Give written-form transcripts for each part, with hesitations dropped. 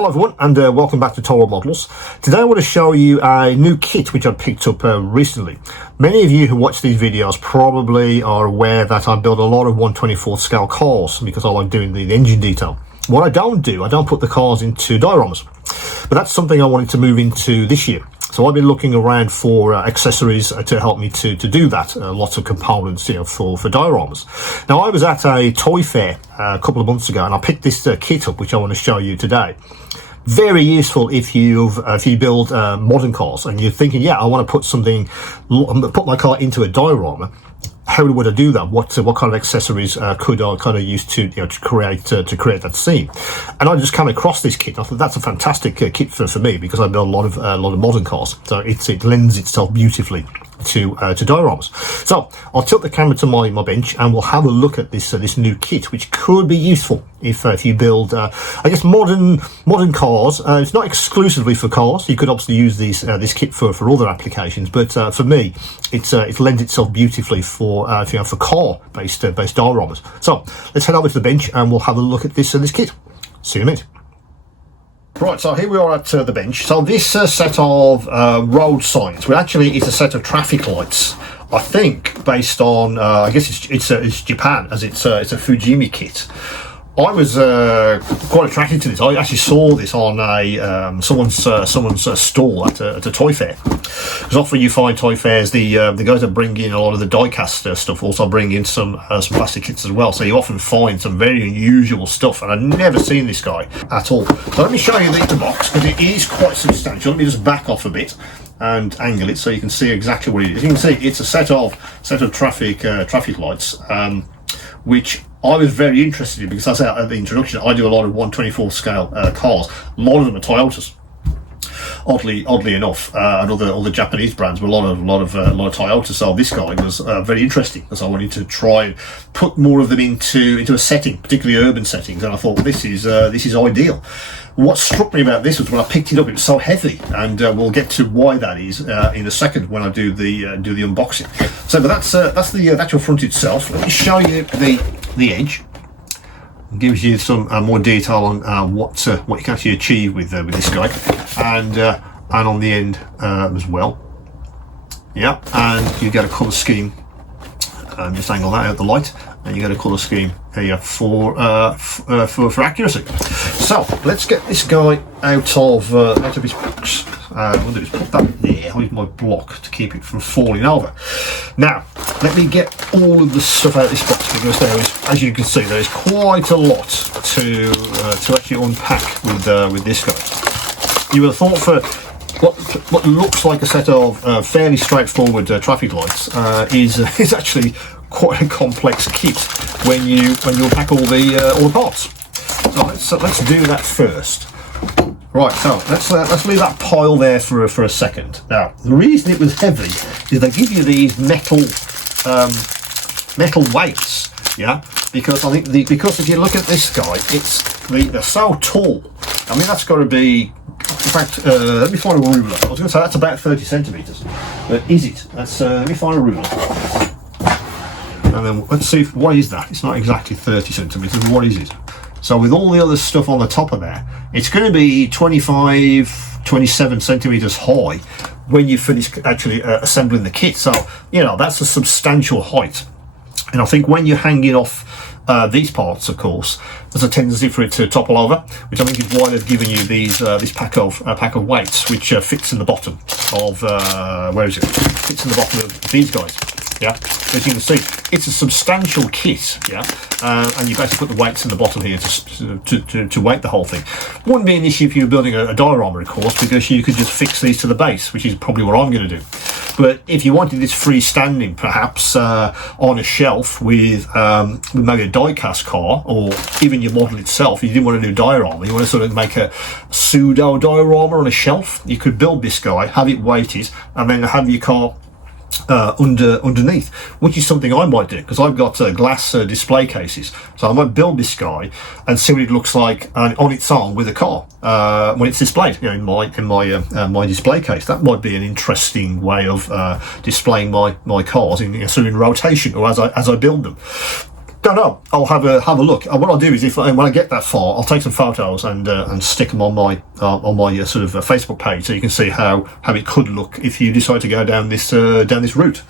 Hello everyone, and welcome back to Toro Models. Today I want to show you a new kit which I picked up recently. Many of you who watch these videos probably are aware that I build a lot of 1/24 scale cars because I like doing the engine detail. What I don't do, I don't put the cars into dioramas, but that's something I wanted to move into this year. So I've been looking around for accessories to help me to do that. Lots of components, for dioramas. Now I was at a toy fair a couple of months ago, and I picked this kit up, which I want to show you today. Very useful if you build modern cars and you're thinking, yeah, I want to put my car into a diorama. How would I do that? What kind of accessories could I kind of use to create that scene? And I just came across this kit. I thought that's a fantastic kit for me because I build a lot of modern cars, so it lends itself beautifully to dioramas. So I'll tilt the camera to my bench and we'll have a look at this new kit, which could be useful if you build I guess modern cars. It's not exclusively for cars. You could obviously use this kit for other applications, but for me it lends itself beautifully for car based dioramas. So let's head over to the bench and we'll have a look at this kit. See you in a minute. Right, so here we are at the bench. So this set of road signs, well actually it's a set of traffic lights, I think based on, I guess it's Japan, as it's a Fujimi kit. I was quite attracted to this. I actually saw this on a someone's stall at a toy fair. Because often you find toy fairs, the guys that bring in a lot of the die-cast stuff also bring in some plastic kits as well. So you often find some very unusual stuff, and I've never seen this guy at all. So let me show you the box because it is quite substantial. Let me just back off a bit and angle it so you can see exactly what it is. As you can see, it's a set of traffic lights, which I was very interested in because, as I said at the introduction, I do a lot of 1/24 scale cars. A lot of them are Toyotas. Oddly enough, and other Japanese brands, but a lot of Toyota. So this guy was very interesting because I wanted to try and put more of them into a setting, particularly urban settings. And I thought this is ideal. What struck me about this was when I picked it up, it was so heavy, and we'll get to why that is in a second when I do the unboxing. So, but that's the actual front itself. Let me show you the edge. It gives you some more detail on what you can actually achieve with this guy, and on the end as well. Yeah, and you get a colour scheme. Just angle that out the light, and you get a colour scheme here for accuracy. So let's get this guy out of his box. We'll do is put that there. I'll use my block to keep it from falling over. Now let me get all of the stuff out of this box because there is, as you can see, there is quite a lot to actually unpack with this guy. You would have thought for what looks like a set of fairly straightforward traffic lights is actually quite a complex kit when you unpack all the parts. So let's do that first. Right, so let's leave that pile there for a second. Now the reason it was heavy is they give you these metal weights, yeah. Because I think because if you look at this guy, they're so tall. I mean that's got to be. In fact, let me find a ruler. I was going to say that's about 30 centimeters, but is it? Let me find a ruler. And then let's see what is that. It's not exactly 30 centimeters. What is it? So with all the other stuff on the top of there, it's going to be 27 centimeters high when you finish actually assembling the kit. So that's a substantial height. And I think when you're hanging off these parts, of course, there's a tendency for it to topple over, which I think is why they've given you this pack of weights, which fits in the bottom of where is it? Fits in the bottom of these guys. Yeah, as you can see, it's a substantial kit. Yeah, and you basically put the weights in the bottom here to weight the whole thing. Wouldn't be an issue if you were building a diorama, of course, because you could just fix these to the base, which is probably what I'm going to do. But if you wanted this freestanding, perhaps on a shelf with maybe a die-cast car, or even your model itself, you didn't want to do diorama, you want to sort of make a pseudo diorama on a shelf, you could build this guy, have it weighted, and then have your car underneath, which is something I might do because I've got glass display cases. So I might build this guy and see what it looks like on its own with a car when it's displayed in my display case. That might be an interesting way of displaying my cars in rotation or as I build them. Don't know. I'll have a look. What I'll do is, when I get that far, I'll take some photos and stick them on my sort of Facebook page, so you can see how it could look if you decide to go down this route.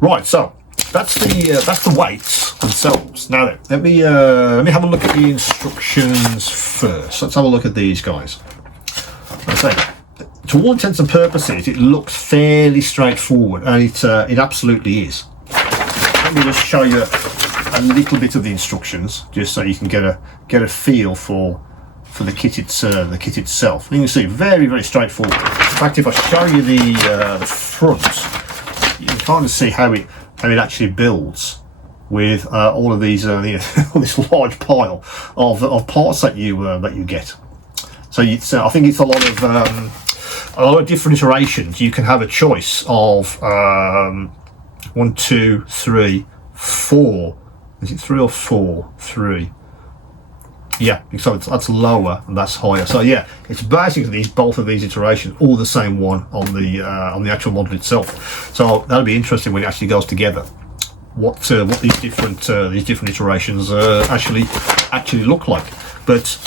Right. So that's the weights themselves. Now then, let me have a look at the instructions first. Let's have a look at these guys. I say, to all intents and purposes, it looks fairly straightforward, and it absolutely is. Let me just show you a little bit of the instructions, just so you can get a feel for the kit itself. You can see very, very straightforward. In fact, if I show you the front, you can kind of see how it actually builds with all of these all this large pile of parts that you get. So I think it's a lot of different iterations. You can have a choice of 1, 2, 3, 4. Is it 3 or 4? 3. Yeah, so that's lower and that's higher. So yeah, it's basically both of these iterations, all the same one on the actual model itself. So that'll be interesting when it actually goes together. What these different iterations actually look like. But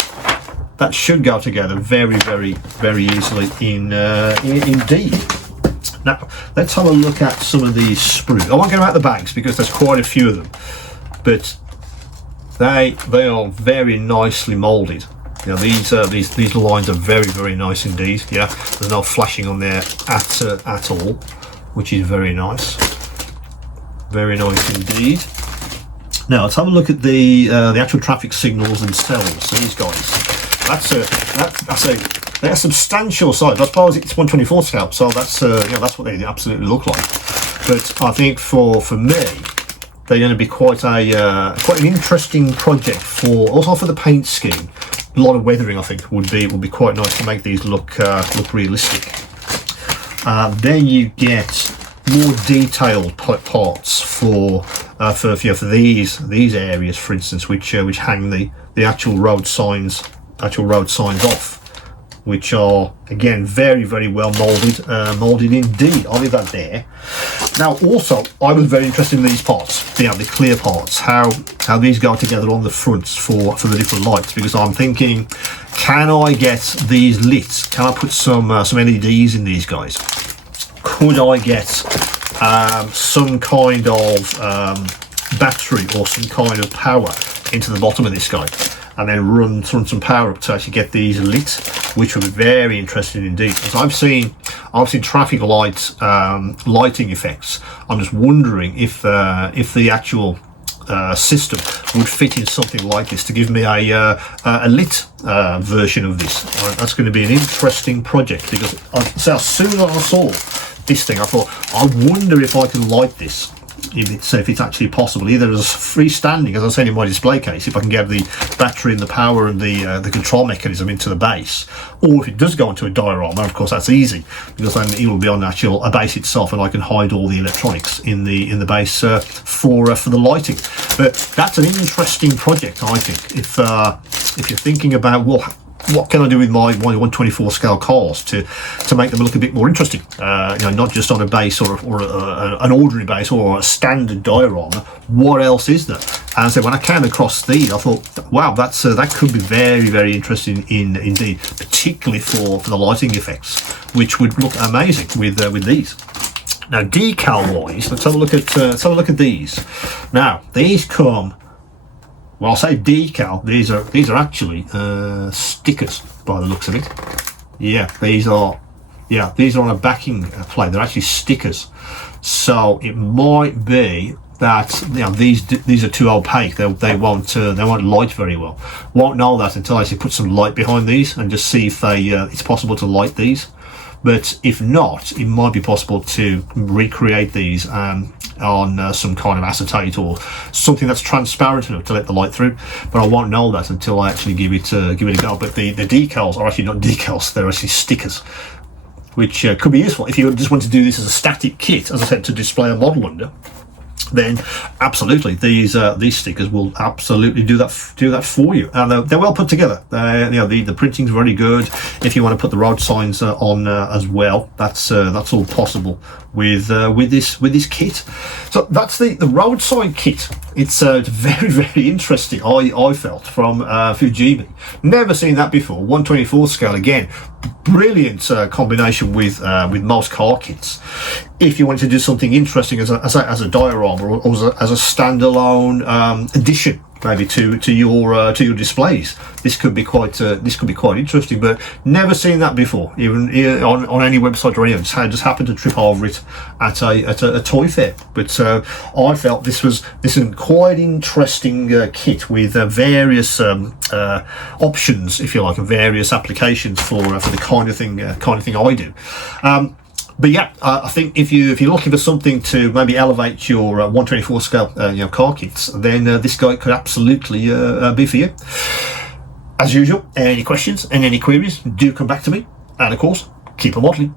that should go together very, very, very easily indeed. Now let's have a look at some of these sprues. I won't get them out of the bags because there's quite a few of them, but they are very nicely moulded. You know, these lines are very, very nice indeed. Yeah, there's no flashing on there at all, which is very nice. Very nice indeed. Now let's have a look at the actual traffic signals themselves. So these guys, that's a substantial size. I suppose it's 1/24 scale, so that's what they absolutely look like. But I think for me, they're going to be quite an interesting project also for the paint scheme. A lot of weathering, I think, would be quite nice to make these look realistic. Then you get more detailed parts for these areas, for instance, which hang the actual road signs off, which are again very, very well molded indeed. I'll leave that there. Now also, I was very interested in these parts, the clear parts, how these go together on the fronts for the different lights, because I'm thinking, can I get these lit? Can I put some LEDs in these guys? Could I get some kind of battery or some kind of power into the bottom of this guy, and then run some power up to actually get these lit, which would be very interesting indeed. Because I've seen traffic lights lighting effects. I'm just wondering if the actual system would fit in something like this to give me a lit version of this. That's going to be an interesting project, because as soon as I saw this thing, I thought, I wonder if I can light this. If it's actually possible, either as freestanding, as I said in my display case, if I can get the battery and the power and the control mechanism into the base, or if it does go into a diorama. Of course, that's easy, because then it will be on a base itself, and I can hide all the electronics in the base for the lighting. But that's an interesting project, I think. If you're thinking about, well, what can I do with my 1/24 scale cars to make them look a bit more interesting? Not just on a base or an ordinary base or a standard diorama. What else is there? And so when I came across these, I thought, wow, that could be very, very interesting indeed, particularly for the lighting effects, which would look amazing with these. Now, decal wise, let's have a look at these. Now, these come. Well, I'll say decal. These are actually stickers by the looks of it. Yeah, these are on a backing plate. They're actually stickers. So it might be that these are too opaque. They won't light very well. Won't know that until I actually put some light behind these and just see if it's possible to light these. But if not, it might be possible to recreate these on some kind of acetate or something that's transparent enough to let the light through. But I won't know that until I actually give it a go. But the decals are actually not decals; they're actually stickers, which could be useful if you just want to do this as a static kit, as I said, to display a model under. then absolutely these stickers will absolutely do that for you, and they're well put together. The printing's very good. If you want to put the road signs on as well, that's all possible with this kit. So that's the road sign kit. It's very, very interesting. I felt from Fujimi. Never seen that before. 1/24 scale again. Brilliant combination with most car kits. If you want to do something interesting as a diorama or as a standalone addition, maybe to your displays, this could be quite interesting. But never seen that before, even on any website or anything. Just happened to trip over it at a toy fair. But I felt this is quite interesting kit with various options, if you like, and various applications for the kind of thing I do. But yeah, I think if you're looking for something to maybe elevate your 1/24 scale car kits, then this guy could absolutely be for you. As usual, any questions and any queries, do come back to me, and of course, keep on modeling.